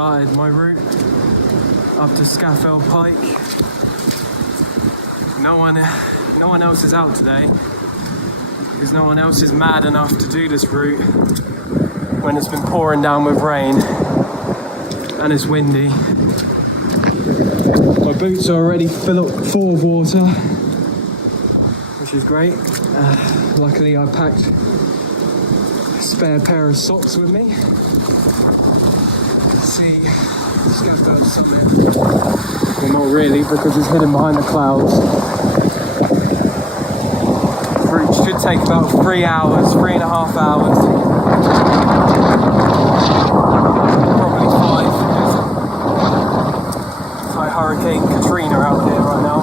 started my route up to Scafell Pike. No one else is out today because no one else is mad enough to do this route when it's been pouring down with rain and it's windy. My boots are already full of water, which is great. Luckily I packed a spare pair of socks with me. Let's see, Scafell summit. Well, not really, because it's hidden behind the clouds. The route should take about 3 hours, 3.5 hours. Probably 5, because it's like Hurricane Katrina out here right now.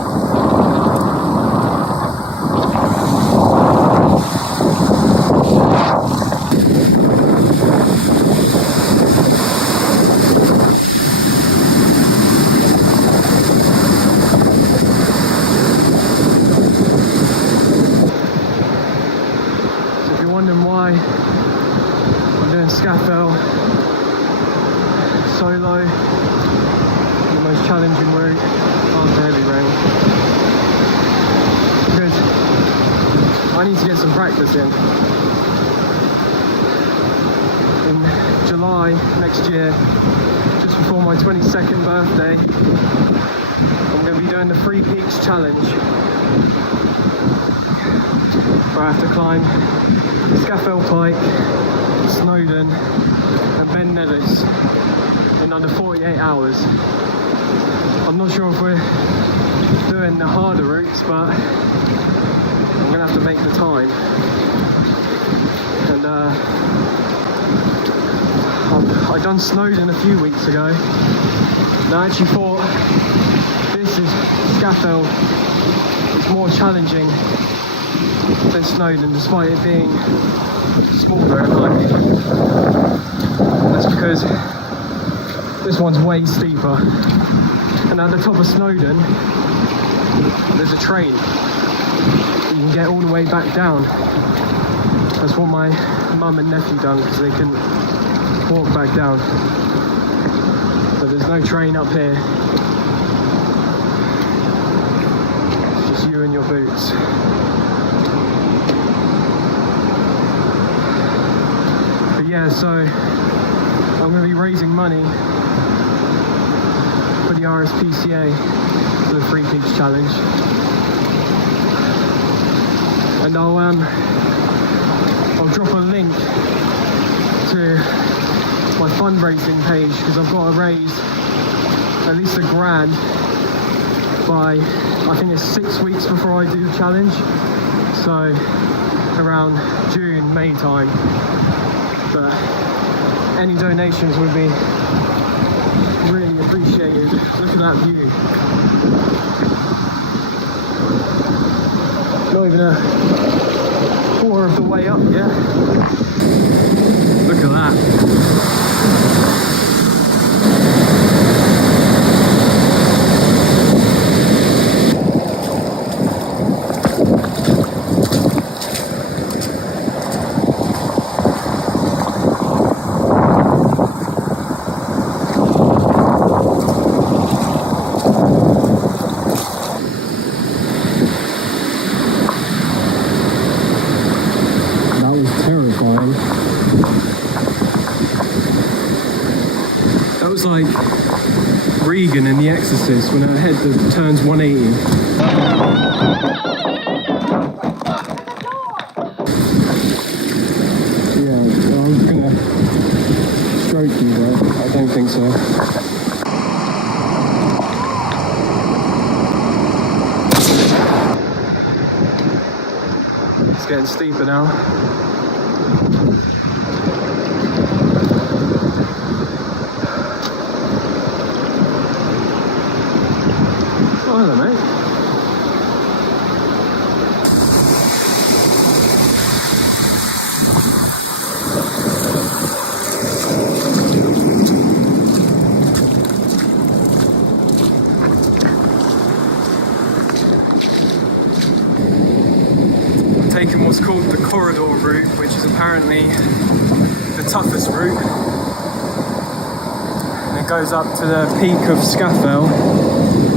Wondering why I'm doing Scafell solo, the most challenging route after heavy rain, because I need to get some practice in July next year, just before my 22nd birthday. I'm going to be doing the 3 Peaks challenge, where I have to climb Scafell Pike, Snowdon and Ben Nevis in under 48 hours. I'm not sure if we're doing the harder routes, but I'm going to have to make the time. And I done Snowdon a few weeks ago, and I actually thought this is Scafell is more challenging than Snowdon, despite it being smaller at height. That's because this one's way steeper, and at the top of Snowdon there's a train. You can get all the way back down. That's what my mum and nephew done, because they couldn't walk back down. But there's no train up here. It's just you and your boots. Yeah, so I'm going to be raising money for the RSPCA for the 3 Peaks challenge, and I'll drop a link to my fundraising page, because I've got to raise at least £1,000 by, I think it's 6 weeks before I do the challenge, so around June, May time. But any donations would be really appreciated. Look at that view. Not even a quarter of the way up yet. Look at that. That was like Regan in The Exorcist when her head turns 180. Yeah, well, I was gonna stroke you, but I don't think so. It's getting steeper now. Oh, hello, mate. Taken what's called the corridor route, which is apparently the toughest route. And that goes up to the peak of Scafell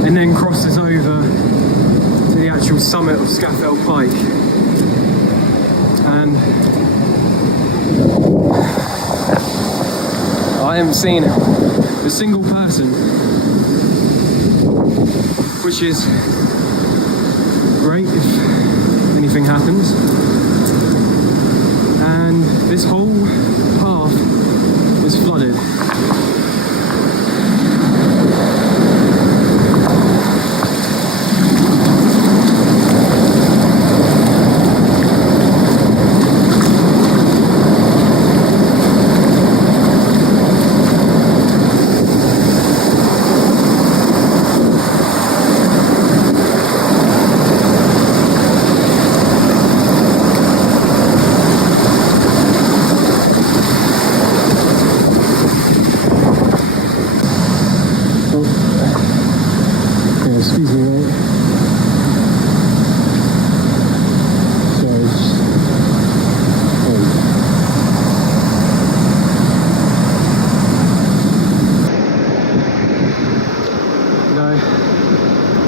and then crosses over to the actual summit of Scafell Pike. And I haven't seen a single person, which is great if anything happens. And this whole path is flooded. Excuse me, mate. Sorry,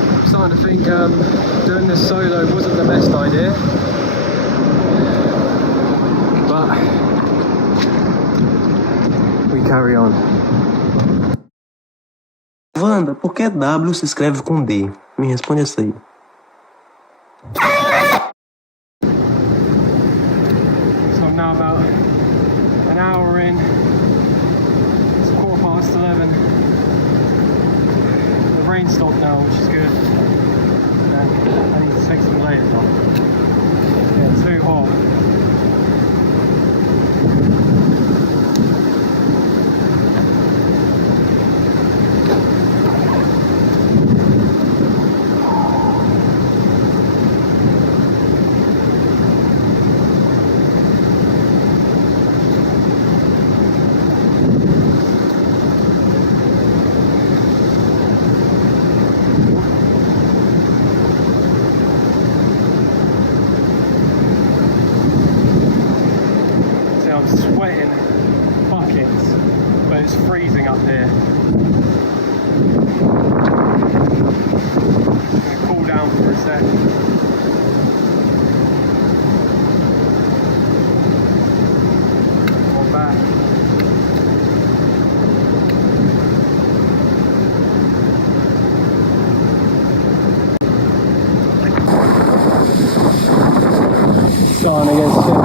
I'm starting to think doing this solo wasn't the best idea, but we carry on. Wanda, por que W se escreve com D? Me responde essa aí. So I'm now about an hour in. It's 11:15. The rain stopped now, which is good. And I need to take some layers off. It's getting too hot. I'm sweating buckets, but it's freezing up here. I'm going to cool down for a sec. Go back. Starting to get sick.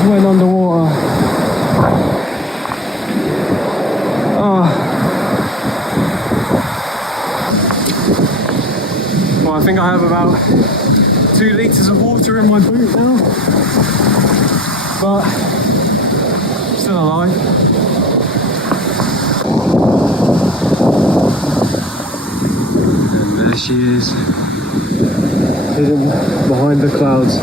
just went underwater. Oh. Well, I think I have about 2 litres of water in my boot now, but still alive. And there she is, hidden behind the clouds.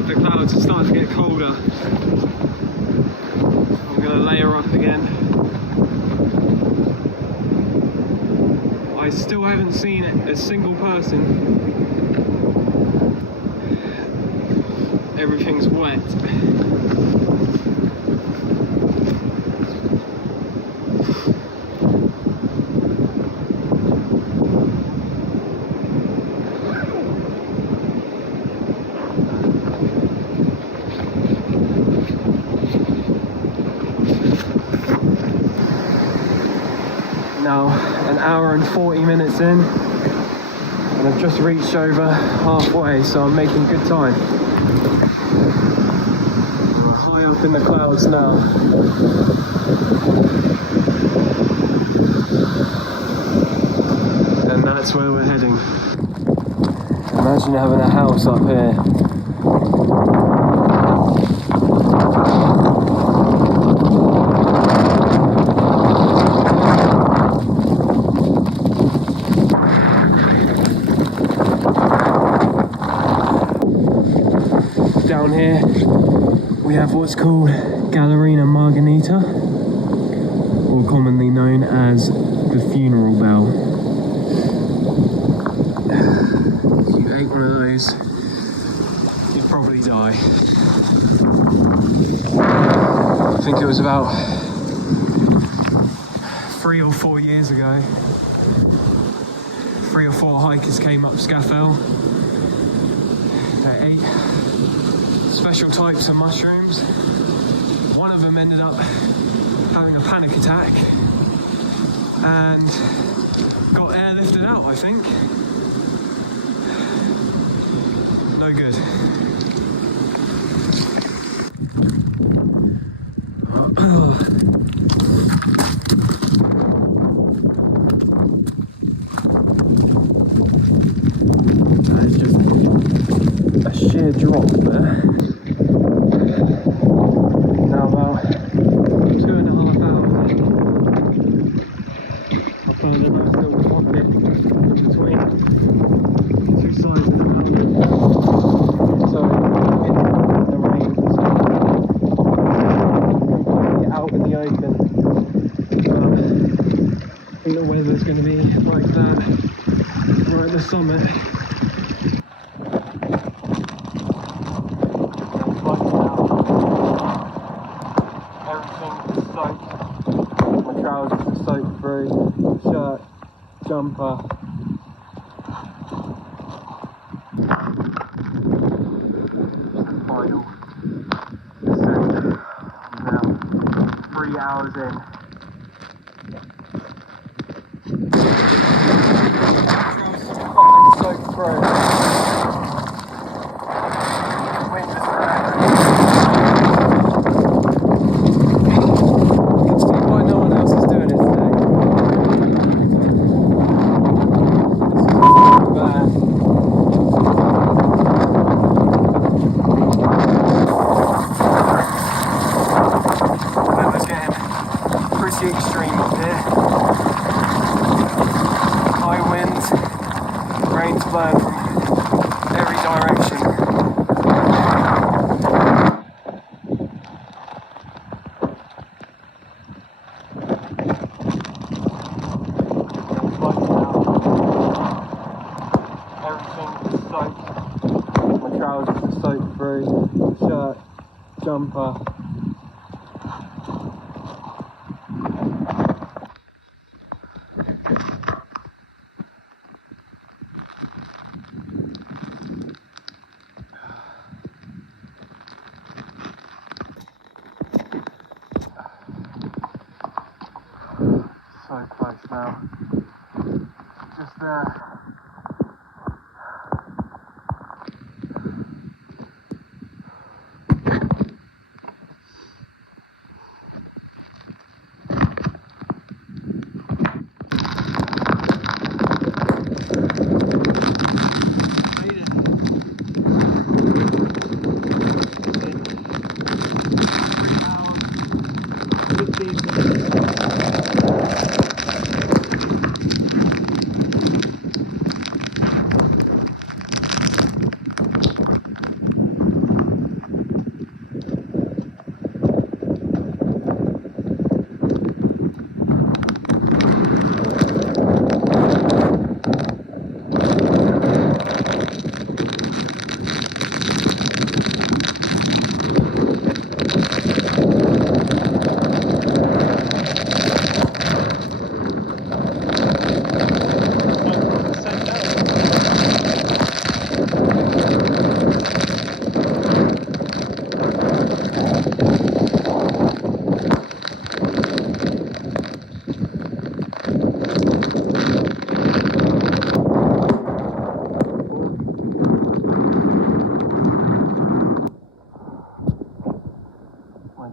The clouds are starting to get colder. I'm going to layer up again. I still haven't seen a single person. Everything's wet. Now an hour and 40 minutes in, and I've just reached over halfway, so I'm making good time. We're high up in the clouds now. And that's where we're heading. Imagine having a house up here. Down here we have what's called Gallerina Marghanita, or commonly known as the funeral bell. If you ate one of those, you'd probably die. I think it was about 3 or 4 years ago. 3 or 4 hikers came up Scafell. They ate special types of mushrooms. One of them ended up having a panic attack and got airlifted out, I think. No good. That's just a sheer drop there. Now about 2.5 hours in, I found a nice little pocket in between 2 sides of the mountain. So in the rain, completely out in the open. I think the weather's going to be like that right at the summit. My trousers are soaked through, shirt, jumper. Final descent. Now 3 hours in. Trousers are fucking soaked through. Wind is cracking. Getting burn from every direction. Everything is soaked. My trousers are soaked through, shirt, jumper. So close now. Just there.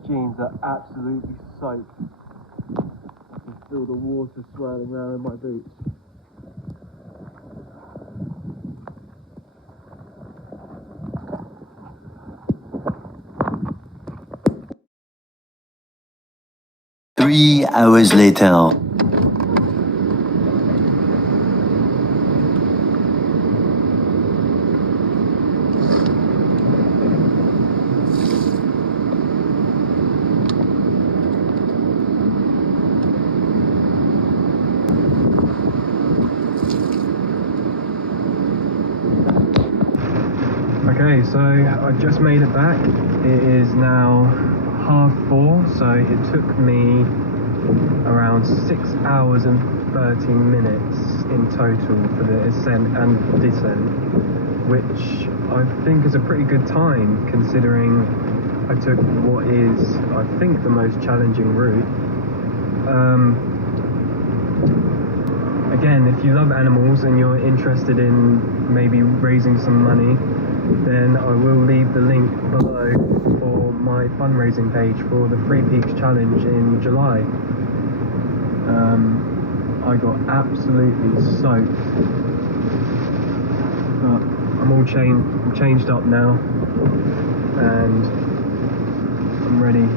Jeans are absolutely soaked. I can feel the water swirling around in my boots. Three hours later. Okay, so I just made it back. It is now 4:30, so it took me around 6 hours and 30 minutes in total for the ascent and descent, which I think is a pretty good time considering I took what is, I think, the most challenging route. Again, if you love animals and you're interested in maybe raising some money, then I will leave the link below for my fundraising page for the Three Peaks Challenge in July. I got absolutely soaked, but I'm all changed up now, and I'm ready